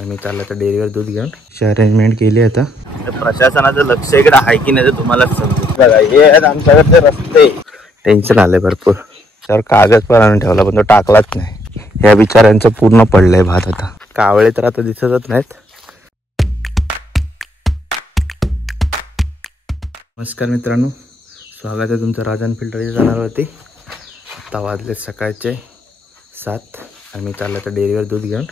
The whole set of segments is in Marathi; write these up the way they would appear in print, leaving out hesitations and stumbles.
आणि मी चाललो तर डेअरीवर दूध घेऊन अरेंजमेंट केली आता. प्रशासनाचं लक्ष इकडे आहे की नाही तुम्हालाच समजेल. बघा हे आहेत आमच्याकडचे रस्ते. टेन्शन आलंय भरपूर. त्यावर कागद पण आणून ठेवला पण तो टाकलाच नाही. या बिचाऱ्यांचं पूर्ण पडलंय भात आता. कावळे तर आता दिसतच नाहीत. नमस्कार मित्रांनो, स्वागत आहे तुमचं राजन फिल्टरच्या चॅनलवरती. आता वाजले सकाळचे 7 आणि मी चाललो तर डेअरीवर दूध घेऊन.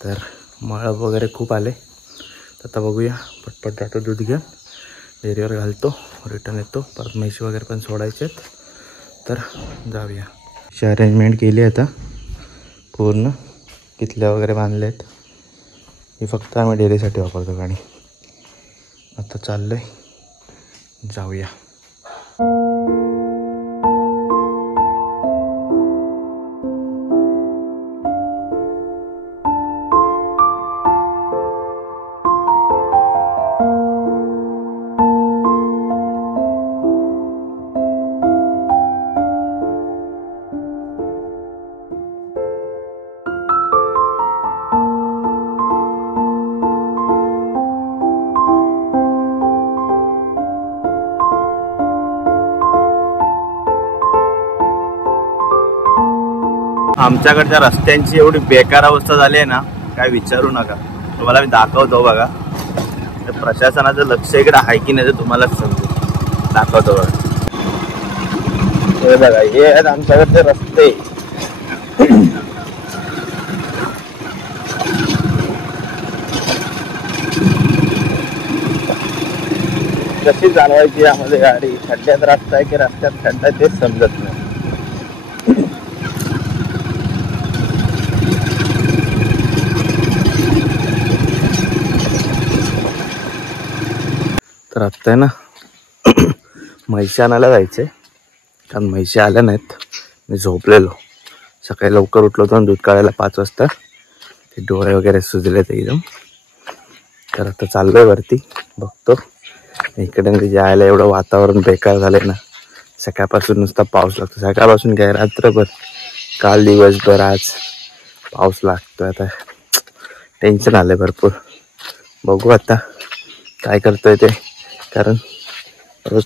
तर मळब वगैरे खूप आले तर आता बघूया. पटपट जातो दूध घेऊन डेअरीवर घालतो, रिटर्न येतो. परत म्हैशी वगैरे पण सोडायचे आहेत तर जाऊया. अशी अरेंजमेंट केली आता पूर्ण. कितल्या वगैरे बांधले आहेत. हे फक्त आम्ही डेअरीसाठी वापरतो गाडी. आता चाललो आहे, जाऊया. आमच्याकडच्या रस्त्यांची एवढी बेकार अवस्था झाली आहे ना, काय विचारू नका. तुम्हाला मी दाखवतो बघा. प्रशासनाचं लक्ष इकडे आहे की नाही तुम्हालाच समजेल. दाखवतो बघा. हे बघा हे आहेत आमच्याकडचे रस्ते. कशी चालवायची यामध्ये गाडी. खड्ड्यात रस्ता आहे की रस्त्यात खड्डा तेच समजत नाही. तर आत्ता आहे ना म्हैशी आणायला जायचं आहे. कारण म्हैशी आल्या नाहीत. मी झोपलेलो. सकाळी लवकर उठलो होतो दूध काढायला 5 वाजता. ते डोळे वगैरे सुजलेत एकदम. तर आता चाललो आहे वरती. बघतो इकडे जायला. एवढं वातावरण बेकार झालं आहे ना. सकाळपासून नुसता पाऊस लागतो. सकाळपासून काय रात्रभर, काल दिवसभर, आज पाऊस लागतो. आता टेन्शन आलं आहे भरपूर. बघू आता काय करतोय ते. कारण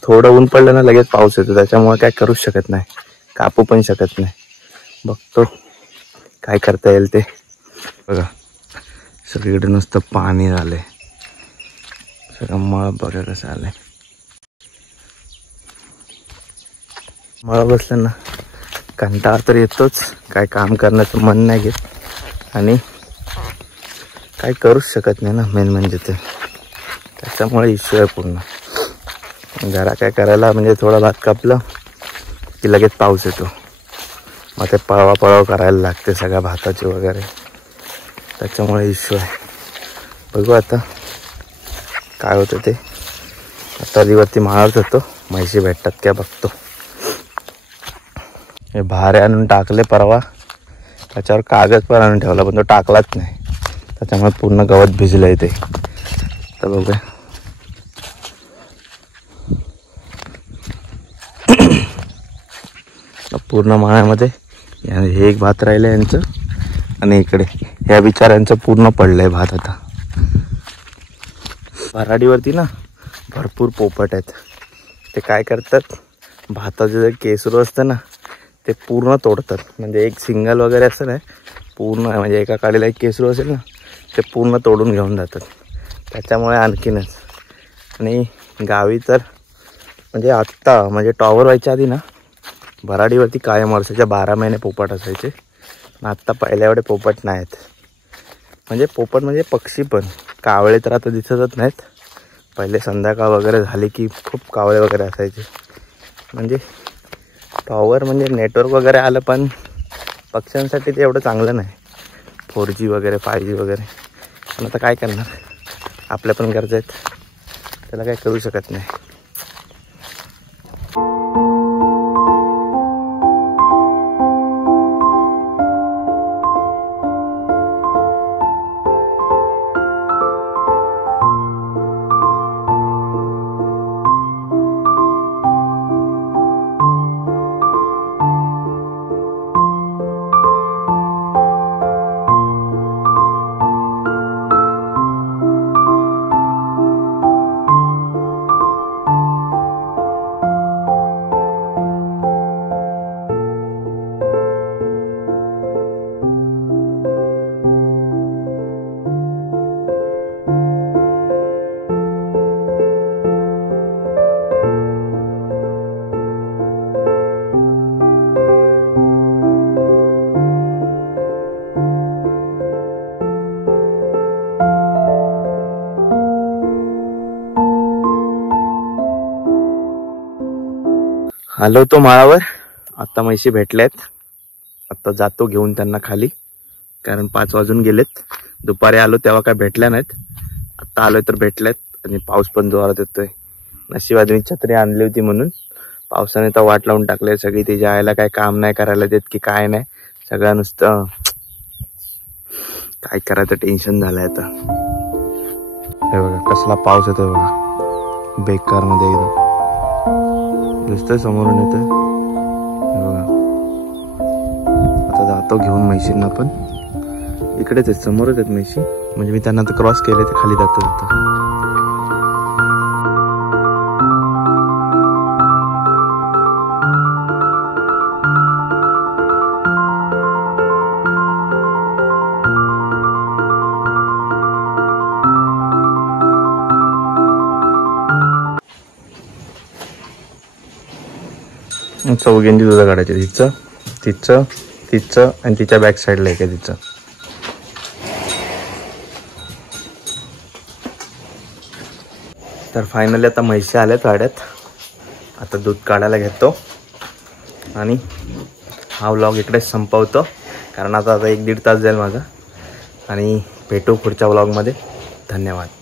थोडं ऊन पडलं ना लगेच पाऊस येतो. त्याच्यामुळे काय करूच शकत नाही, कापू पण शकत नाही. बघतो काय करता येईल ते. बघा सगळीकडे नुसतं पाणी झालंय. सगळं मळ बघा कसं आलंय. मळ बसलं ना कंटाळा तर येतोच. काय काम करण्याचं मन नाही घेत आणि काय करूच शकत नाही ना. मेन म्हणजे ते त्याच्यामुळे इश्यू आहे पूर्ण. घरा काय करायला म्हणजे थोडा भात कापलं की लगेच पाऊस येतो. मग ते पळवा करायला लागते सगळ्या भाताची वगैरे. त्याच्यामुळे इश्यू आहे. बघू आता काय होतं ते. आता दिवरती माळत होतो. म्हैशी भेटतात क्या बघतो. हे भारे आणून टाकले परवा. त्याच्यावर कागद पण आणून ठेवला पण तो टाकलाच नाही. त्याच्यामुळे पूर्ण गवत भिजलं ते. तर बघूया. पूर्ण माळ्यामध्ये हे एक भात राहिलं यांचं. आणि इकडे या बिचाऱ्यांचं पूर्ण पडलंय भात आता. भराडीवरती ना भरपूर पोपट आहेत. ते काय करतात, भाताचं जे केसरू असतं ना ते पूर्ण तोडतात. म्हणजे एक सिंगल वगैरे असतं ना, पूर्ण म्हणजे एका काडीला एक केसरू असेल ना ते पूर्ण तोडून घेऊन जातात. त्याच्यामुळे आणखीनच. आणि गावी तर म्हणजे आत्ता म्हणजे टॉवर व्हायच्या आधी ना भराडीवरती कायम वर्षाच्या 12 महिने पोपट असायचे. आत्ता पहिल्या एवढे पोपट नाहीत. म्हणजे पोपट म्हणजे पक्षी पण. कावळे तर आता दिसतच नाहीत. पहिले संध्याकाळ वगैरे झाली की खूप कावळे वगैरे असायचे. म्हणजे टॉवर म्हणजे नेटवर्क वगैरे आलं पण पक्ष्यांसाठी ते एवढं चांगलं नाही. 4G वगैरे 5G वगैरे. पण आता काय करणार, आपल्या पण गरजा आहेत. त्याला काय करू शकत नाही. आलो तो माळावर. आता म्हशी भेटल्यात. आता जातो घेऊन त्यांना खाली, कारण 5 वाजून गेलेत. दुपारी आलो तेव्हा काय भेटल्या नाहीत, आता आलोय तर भेटल्यात. आणि पाऊस पण जोरात येतोय. नशिबात मी छत्री आणली होती म्हणून. पावसाने तर वाट लावून टाकले सगळी. ते जायला काय काम नाही करायला देत की काय नाही, सगळं नुसतं काय करायचं टेन्शन झालंय आता. हे बघा कसला पाऊस येतोय बघा, बेकार मध्ये एकदम दिसतोय समोरून येतोय. हे बघा आता जातो घेऊन म्हशींना. पण इकडेच आहेत, समोरच आहेत म्हशी. म्हणजे मी त्यांना आता क्रॉस केले तर खाली जाता. चौघींची दुधा काढायची, तिचं आणि तिच्या बॅक साईडला आहे का तिचं. तर फायनली आता म्हशी आल्यात वाड्यात. आता दूध काढायला घेतो आणि हा व्लॉग इकडेच संपवतो, कारण आता 1-1.5 तास जाईल माझा. आणि भेटू पुढच्या व्लॉगमध्ये. धन्यवाद.